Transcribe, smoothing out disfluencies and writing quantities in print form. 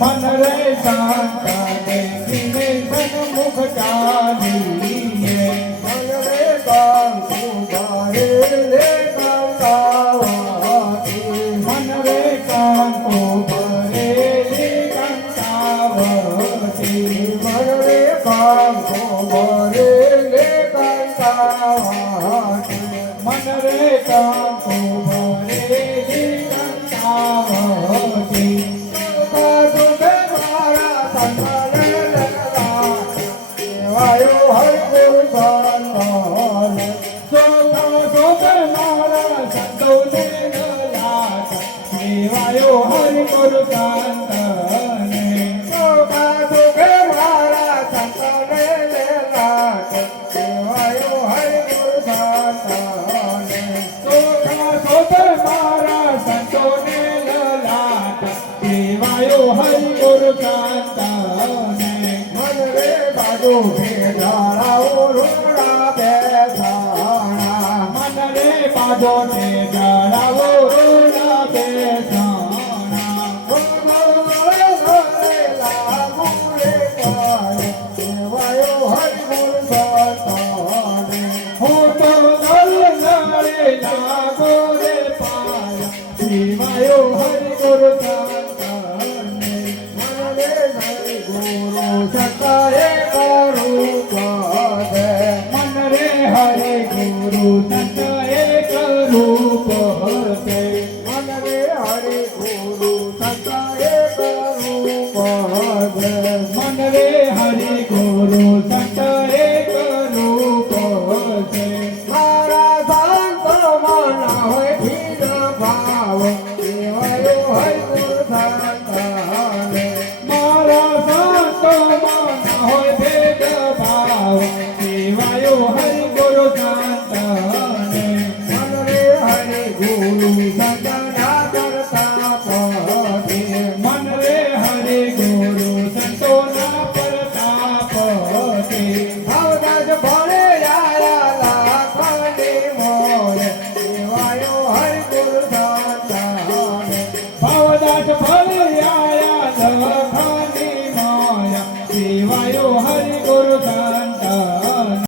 मन रे शांत देखिने सन्मुख चालिए मन रे कांत बारे ले कंकावती मन रे कांत बारे ले कंकावती मन रे कांत बारे ले कंकावती मन रे कांत बारे ले कंकावती हरि गुरु कांतने सोका दुखे मारा संतने लाट देवायो हरि गुरु कांतने सोका सोते मारा संतने लाट देवायो हरि गुरु कांतने मन रे बाजू भेड़ाओ